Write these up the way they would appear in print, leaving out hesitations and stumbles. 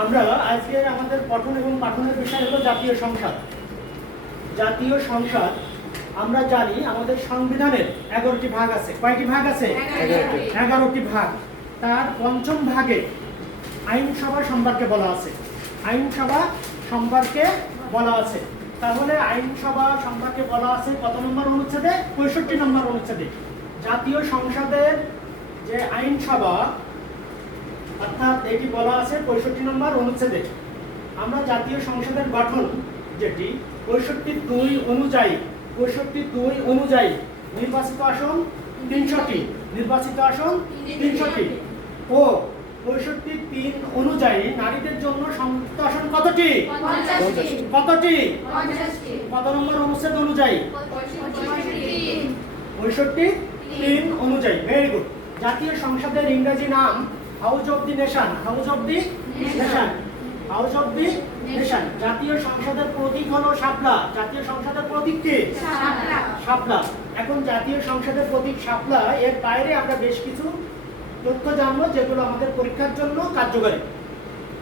আমরা আজকে আমাদের পঠন এবং পাঠনের বিষয় হলো জাতীয় সংসদ। জাতীয় সংসদ আমরা জানি আমাদের সংবিধানের 11টি ভাগ আছে। কয়টি ভাগ আছে? 11টি ভাগ। তার পঞ্চম ভাগে আইনসভা সম্পর্কে বলা আছে। আইনসভা সম্পর্কে বলা আছে। তাহলে আইনসভা সম্পর্কে বলা আছে কত নম্বর অনুচ্ছেদে? 65 নম্বর অনুচ্ছেদে। জাতীয় সংসদের যে আইনসভা অর্থাৎ এটি বলা আছে 65 নম্বর অনুচ্ছেদে। আমরা জাতীয় সংসদের গঠন যেটি 65(2) অনুযায়ী 65(2) অনুযায়ী নির্বাচিত আসন 300টি, নির্বাচিত আসন 300টি ও 65(3) অনুযায়ী নারীদের জন্য সংযুক্ত আসন কতটি? কতটি? কত নম্বর অনুচ্ছেদ অনুযায়ী? 65(3) অনুযায়ী। Very good. জাতীয় সংসদের ইংরেজি নাম house of the nation. House of the nation. House of the nation. জাতীয় সংসদের প্রতীক হলো শাপলা। জাতীয় সংসদের প্রতীক কি? শাপলা। এখন জাতীয় সংসদের প্রতীক শাপলা, এর বাইরে আমরা বেশ কিছু তথ্য জানবো যেগুলো আমাদের পরীক্ষার জন্য কার্যকরী।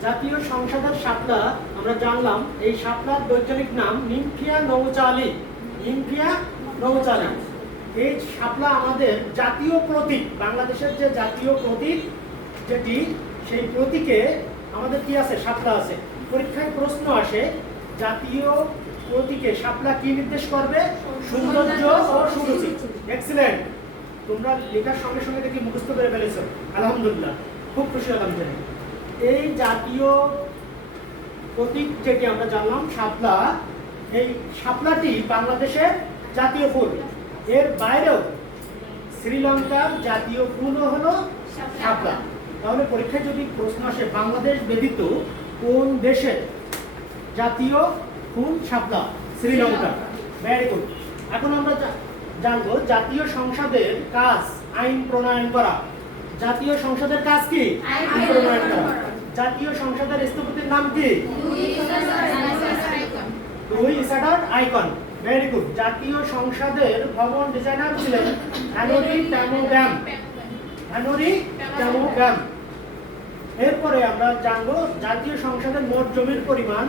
জাতীয় সংসদের শাপলা আমরা জানলাম, এই শাপলার বৈজ্ঞানিক নাম নিমফিয়া নৌচালি। নিমফিয়া নৌচালি। এই শাপলা আমাদের জাতীয় প্রতীক, বাংলাদেশের যে জাতীয় প্রতীক যেটি, সেই প্রতীকে আমাদের কি আছে? শাপলা আছে। পরীক্ষায় প্রশ্ন আসে জাতীয় প্রতীকে শাপলা কি নির্দেশ করবে? সৌন্দর্য ও সুরুচি। এক্সিলেন্ট। তোমরা লেখার সঙ্গে সঙ্গে দেখি মুখস্থ করে ফেলেছো, আলহামদুলিল্লাহ, খুব খুশি হলাম জেনে। এই জাতীয় প্রতীক যেটি আমরা জানলাম শাপলা, এই শাপলাটি বাংলাদেশের জাতীয় ফুল। এর বাইরেও শ্রীলঙ্কার জাতীয় ফুলও হলো শাপলা। তাহলে পরীক্ষায় যদি প্রশ্ন আসে বাংলাদেশ ব্যতীত কোন দেশের জাতীয় ফুল শাপলা? শ্রীলঙ্কা। Very good. এখন আমরা জানবো জাতীয় সংসদের কাজ আইন প্রণয়ন করা। জাতীয় সংসদের কাজ কি? আইন প্রণয়ন করা। জাতীয় সংসদের স্থপতির নাম কি? লুই ইসাডর আইকন। Very good. জাতীয় সংসদের ভবন ডিজাইনার ছিলেন হেনরি ট্যামোগ্যাম। হেনরি ট্যামোগ্যাম। এরপরে আমরা জানবো জাতীয় সংসদের মোট জমির পরিমাণ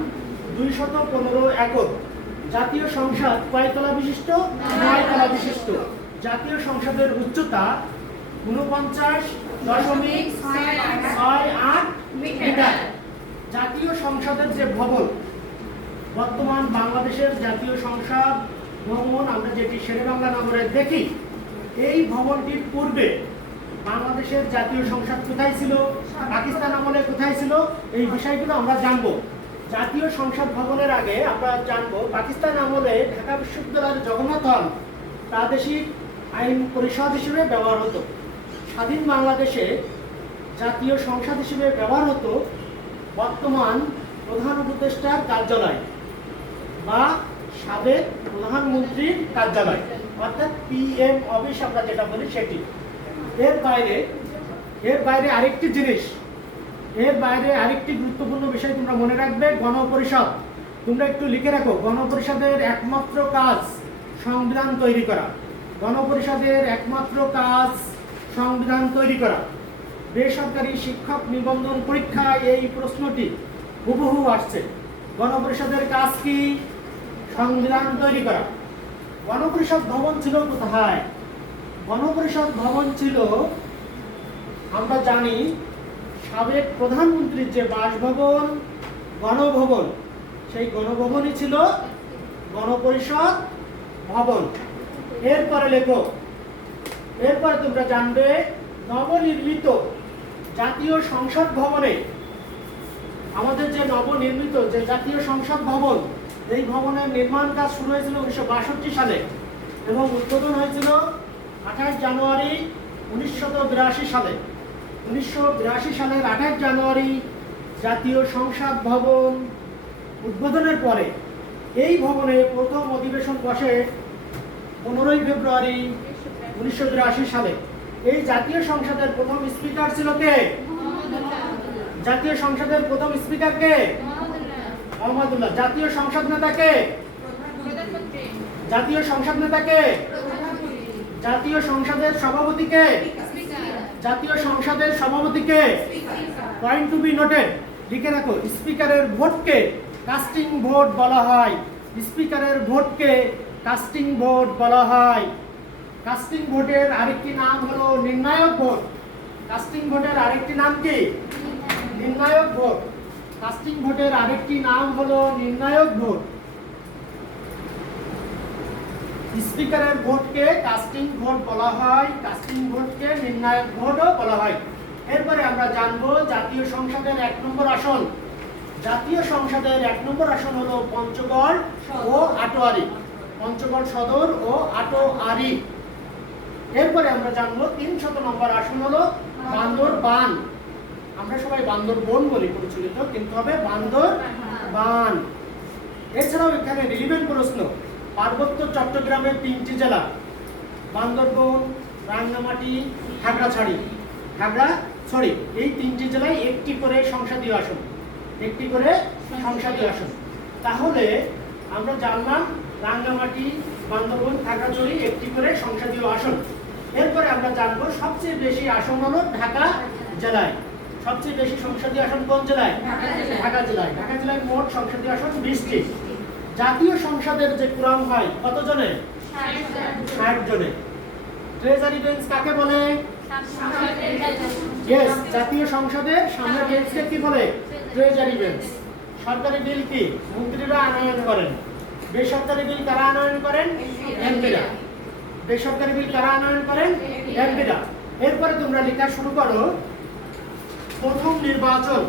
215 একর। জাতীয় সংসদ কয়তলা বিশিষ্ট? 9 তলা বিশিষ্ট। জাতীয় সংসদের উচ্চতা 49.68 মিটার। জাতীয় সংসদের যে ভবন, বর্তমান বাংলাদেশের জাতীয় সংসদ ভবন আমরা যেটি শেরেবাংলা নগরে দেখি, এই ভবনটির পূর্বে বাংলাদেশের জাতীয় সংসদ কোথায় ছিল? পাকিস্তান আমলে কোথায় ছিল? এই বিষয়গুলো আমরা জানবো। জাতীয় সংসদ ভবনের আগে আমরা জানবো পাকিস্তান আমলে ঢাকা বিশ্ববিদ্যালয়ের জগন্নাথ হল প্রাদেশিক আইন পরিষদ হিসেবে ব্যবহার হতো। স্বাধীন বাংলাদেশে জাতীয় সংসদ হিসেবে ব্যবহার হতো বর্তমান প্রধান উপদেষ্টার কার্যালয় বা সাবেক প্রধানমন্ত্রীর কার্যালয়, অর্থাৎ PM অফিস আমরা যেটা বলি সেটি। এর বাইরে আরেকটি জিনিস, এর বাইরে আরেকটি গুরুত্বপূর্ণ বিষয় তোমরা মনে রাখবে, গণপরিষদ। তোমরা একটু লিখে রাখো, গণপরিষদের একমাত্র কাজ সংবিধান তৈরি করা। গণপরিষদের একমাত্র কাজ সংবিধান তৈরি করা। বেসরকারি শিক্ষক নিবন্ধন পরীক্ষায় এই প্রশ্নটি হুবহু আসছে। গণপরিষদের কাজ কি? সংবিধান তৈরি করা। গণপরিষদ ভবন ছিল কোথায়? গণপরিষদ ভবন ছিল, আমরা জানি, সাবেক প্রধানমন্ত্রীর যে বাসভবন গণভবন, সেই গণভবনই ছিল গণপরিষদ ভবন। এরপরে লেখো, এরপরে তোমরা জানবে নবনির্মিত জাতীয় সংসদ ভবনে, আমাদের যে নবনির্মিত যে জাতীয় সংসদ ভবন, এই ভবনের নির্মাণ কাজ শুরু হয়েছিল 1962 সালে এবং উদ্বোধন হয়েছিল 28 জানুয়ারি 1982 সালে। 1982 সালের 28 জানুয়ারি জাতীয় সংসদ ভবন উদ্বোধনের পরে এই ভবনে প্রথম অধিবেশন বসে 15 ফেব্রুয়ারি 1982 সালে। এই জাতীয় সংসদের প্রথম স্পিকার ছিল কে? জাতীয় সংসদের প্রথম স্পিকার কে? মোহাম্মদুল্লাহ। জাতীয় সংসদ নেতা কে? জাতীয় সংসদ নেতা কে? জাতীয় সংসদের সভাপতি কে? জাতীয় সংসদের সভাপতি কে? Point to be noted. লিখে রাখো, স্পিকারের ভোটকে কাস্টিং ভোট বলা হয়। স্পিকারের ভোটকে কাস্টিং ভোট বলা হয়। কাস্টিং ভোটের আরেকটি নাম হলো নির্ণায়ক ভোট। কাস্টিং ভোটের আরেকটি নাম কি? নির্ণায়ক ভোট। কাস্টিং ভোটের আরেকটি নাম হলো নির্ণায়ক ভোট। স্পিকারের ভোটকে কাস্টিং ভোট বলা হয়, কাস্টিং ভোটকে নির্ণায়ক ভোটও বলা হয়। এরপরে আমরা জানবো জাতীয় সংসদের 1 নম্বর আসন। জাতীয় সংসদের 1 নম্বর আসন হলো পঞ্চগড় ও আটোয়ারি। পঞ্চগড় সদর ও আটোয়ারি। এরপরে আমরা জানবো 300 নম্বর আসন হলো বান্দরবান। আমরা সবাই বান্দরবন বলি প্রচলিত, কিন্তু হবে বান্দরবান। এছাড়াও এখানে রিলিভেন্ট প্রশ্ন, পার্বত্য চট্টগ্রামের 3টি জেলা বান্দরবন, রাঙ্গামাটি, খাগড়াছড়ি। এই 3টি জেলায় একটি করে সংসদীয় আসন, একটি করে সংসদীয় আসন। তাহলে আমরা জানলাম রাঙ্গামাটি, বান্দরবন, খাগড়াছড়ি একটি করে সংসদীয় আসন। এরপরে আমরা জানবো সবচেয়ে বেশি আসন হলো ঢাকা জেলায়। সবচেয়ে বেশি সংসদীয় আসন কোন জেলায়? ঢাকা জেলায়। ঢাকা জেলায় মোট সংসদীয় আসন 20টি। জাতীয় সংসদের যে কোরাম হয় কত জনে? 60 জনে। ট্রেজারি বেঞ্চ কাকে বলে? ইয়েস, জাতীয় সংসদের সামনের বেঞ্চকে কি বলে? Treasury bench. সরকারি বিল কি? মন্ত্রীরা আনয়ন করেন। বেসরকারি বিল কারা আনয়ন করেন? এমপিরা। বেসরকারি বিল কারা আনয়ন করেন? এমপিরা। এরপরে তোমরা লেখা শুরু করো, প্রথম নির্বাচন